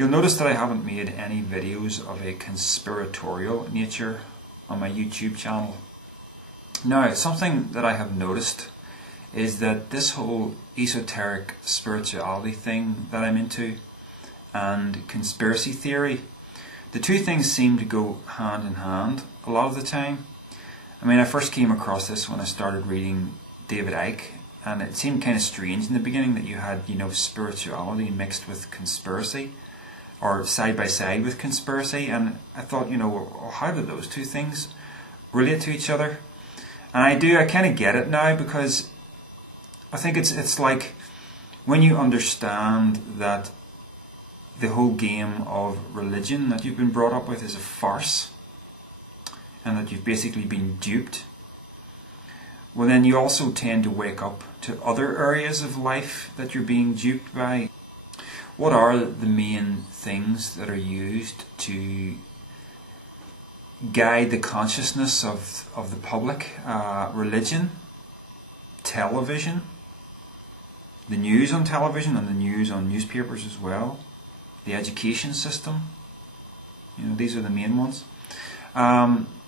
You'll notice that I haven't made any videos of a conspiratorial nature on my YouTube channel. Now, something that I have noticed is that this whole esoteric spirituality thing that I'm into and conspiracy theory, the two things seem to go hand in hand a lot of the time. I mean, I first came across this when I started reading David Icke, and it seemed kind of strange in the beginning that you had, spirituality mixed with conspiracy, or side by side with conspiracy, and I thought, well, how do those two things relate to each other? And I kind of get it now, because I think it's like when you understand that the whole game of religion that you've been brought up with is a farce, and that you've basically been duped, well then you also tend to wake up to other areas of life that you're being duped by. What are the main things that are used to guide the consciousness of the public? Religion, television, the news on television and the news on newspapers as well, the education system. These are the main ones.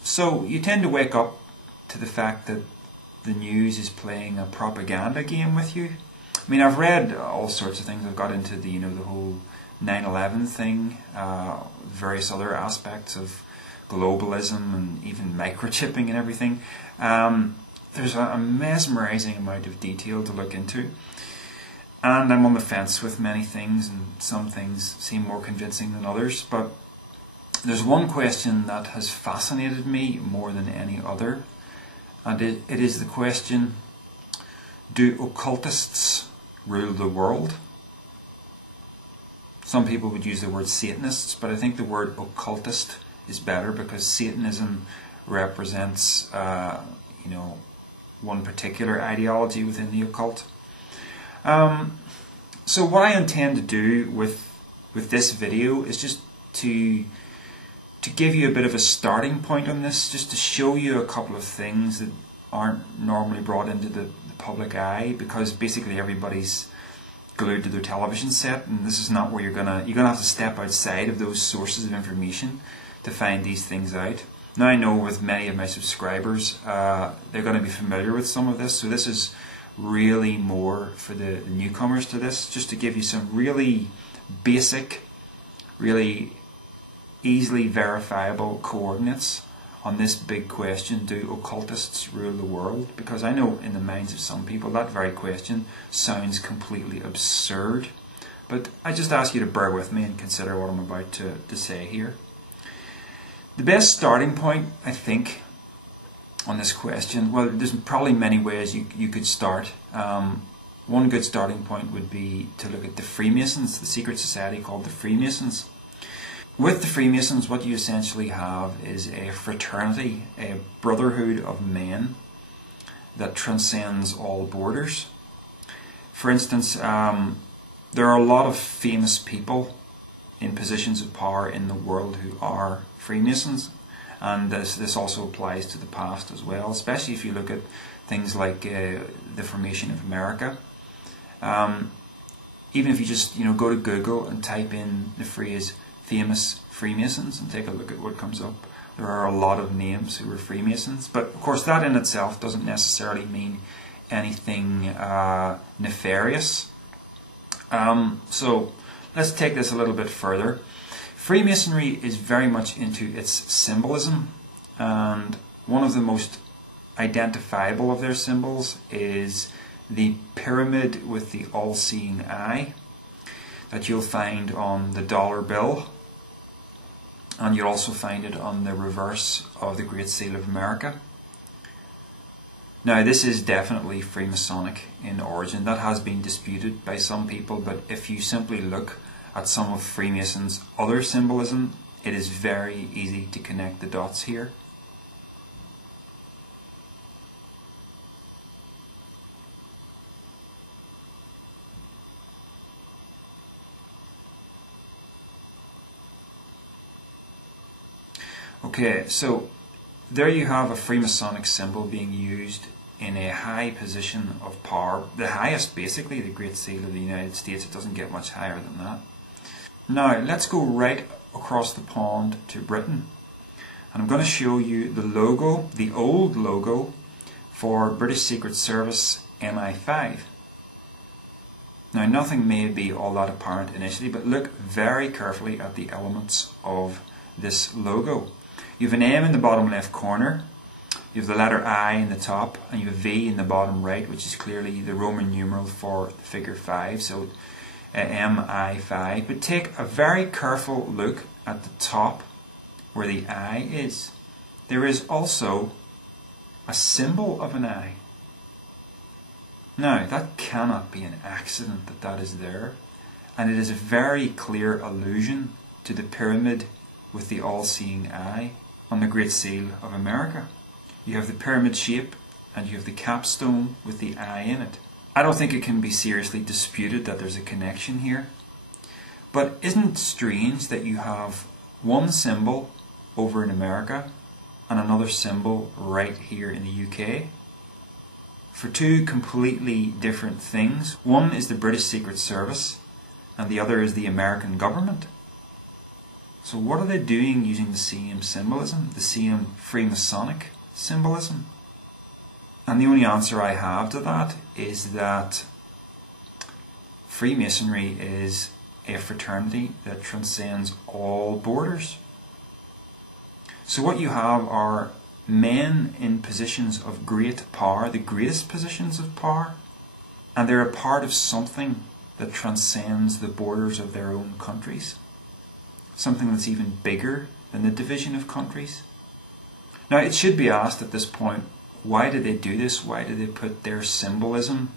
So you tend to wake up to the fact that the news is playing a propaganda game with you. I mean, I've read all sorts of things. I've got into the whole 9/11 thing, various other aspects of globalism and even microchipping and everything. There's a mesmerizing amount of detail to look into. And I'm on the fence with many things, and some things seem more convincing than others. But there's one question that has fascinated me more than any other, and it is the question, do occultists rule the world? Some people would use the word Satanists, but I think the word occultist is better, because Satanism represents one particular ideology within the occult. So what I intend to do with this video is just to give you a bit of a starting point on this, just to show you a couple of things that aren't normally brought into the public eye, because basically everybody's glued to their television set, and this is not where you're gonna have to step outside of those sources of information to find these things out. Now, I know with many of my subscribers, they're going to be familiar with some of this, so this is really more for the newcomers to this, just to give you some really basic, really easily verifiable coordinates on this big question, do occultists rule the world? Because I know in the minds of some people that very question sounds completely absurd, but I just ask you to bear with me and consider what I'm about to say here. The best starting point, I think, on this question, well, there's probably many ways you could start. One good starting point would be to look at the Freemasons, the secret society called the Freemasons. With the Freemasons, what you essentially have is a fraternity, a brotherhood of men that transcends all borders. For instance, there are a lot of famous people in positions of power in the world who are Freemasons, and this also applies to the past as well, especially if you look at things like the formation of America. Even if you just go to Google and type in the phrase famous Freemasons and take a look at what comes up, there are a lot of names who were Freemasons, but of course that in itself doesn't necessarily mean anything nefarious. So let's take this a little bit further. Freemasonry is very much into its symbolism, and one of the most identifiable of their symbols is the pyramid with the all-seeing eye that you'll find on the dollar bill, and you'll also find it on the reverse of the Great Seal of America. Now, this is definitely Freemasonic in origin. That has been disputed by some people, but if you simply look at some of Freemasons' other symbolism, it is very easy to connect the dots here. Okay, so there you have a Freemasonic symbol being used in a high position of power, the highest basically, the Great Seal of the United States. It doesn't get much higher than that. Now let's go right across the pond to Britain, and I'm going to show you the logo, the old logo for British Secret Service MI5. Now nothing may be all that apparent initially, but look very carefully at the elements of this logo. You have an M in the bottom left corner, you have the letter I in the top, and you have a V in the bottom right, which is clearly the Roman numeral for the figure 5, so MI5. But take a very careful look at the top where the I is. There is also a symbol of an eye. Now, that cannot be an accident that that is there, and it is a very clear allusion to the pyramid with the all-seeing eye on the Great Seal of America. You have the pyramid shape and you have the capstone with the eye in it. I don't think it can be seriously disputed that there's a connection here. But isn't it strange that you have one symbol over in America and another symbol right here in the UK? For two completely different things. One is the British Secret Service and the other is the American government. So what are they doing using the same symbolism, the same Freemasonic symbolism? And the only answer I have to that is that Freemasonry is a fraternity that transcends all borders. So what you have are men in positions of great power, the greatest positions of power, and they're a part of something that transcends the borders of their own countries. Something that's even bigger than the division of countries. Now it should be asked at this point, why did they do this? Why did they put their symbolism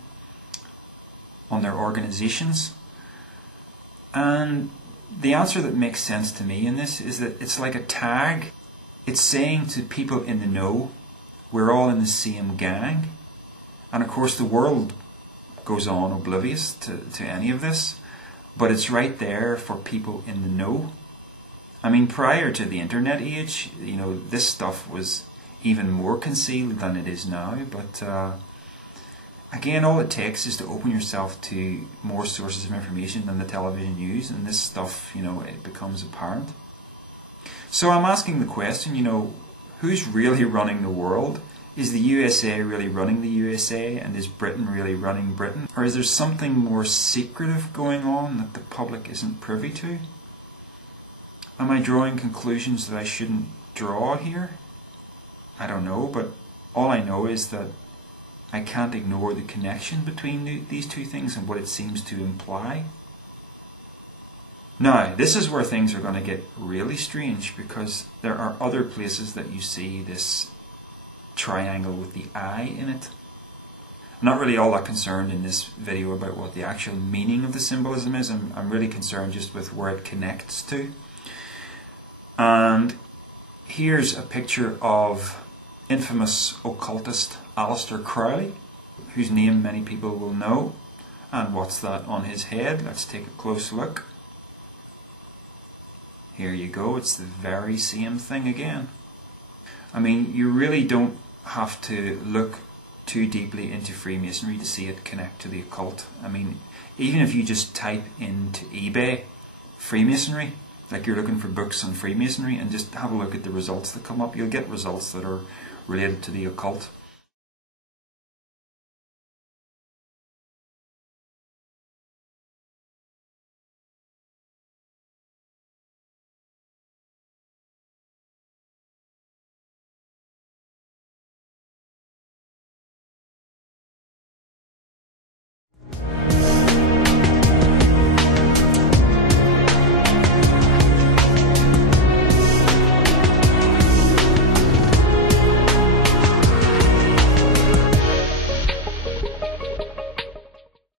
on their organizations? And the answer that makes sense to me in this is that it's like a tag. It's saying to people in the know, we're all in the same gang. And of course the world goes on oblivious to any of this, but it's right there for people in the know. I mean, prior to the internet age, you know, this stuff was even more concealed than it is now, but again, all it takes is to open yourself to more sources of information than the television news, and this stuff, you know, it becomes apparent. So I'm asking the question, you know, who's really running the world? Is the USA really running the USA, and is Britain really running Britain? Or is there something more secretive going on that the public isn't privy to? Am I drawing conclusions that I shouldn't draw here? I don't know, but all I know is that I can't ignore the connection between these two things and what it seems to imply. Now, this is where things are going to get really strange, because there are other places that you see this triangle with the eye in it. I'm not really all that concerned in this video about what the actual meaning of the symbolism is. I'm really concerned just with where it connects to. And here's a picture of infamous occultist Aleister Crowley, whose name many people will know. And what's that on his head? Let's take a close look. Here you go, it's the very same thing again. I mean, you really don't have to look too deeply into Freemasonry to see it connect to the occult. I mean, even if you just type into eBay Freemasonry, like you're looking for books on Freemasonry, and just have a look at the results that come up, you'll get results that are related to the occult.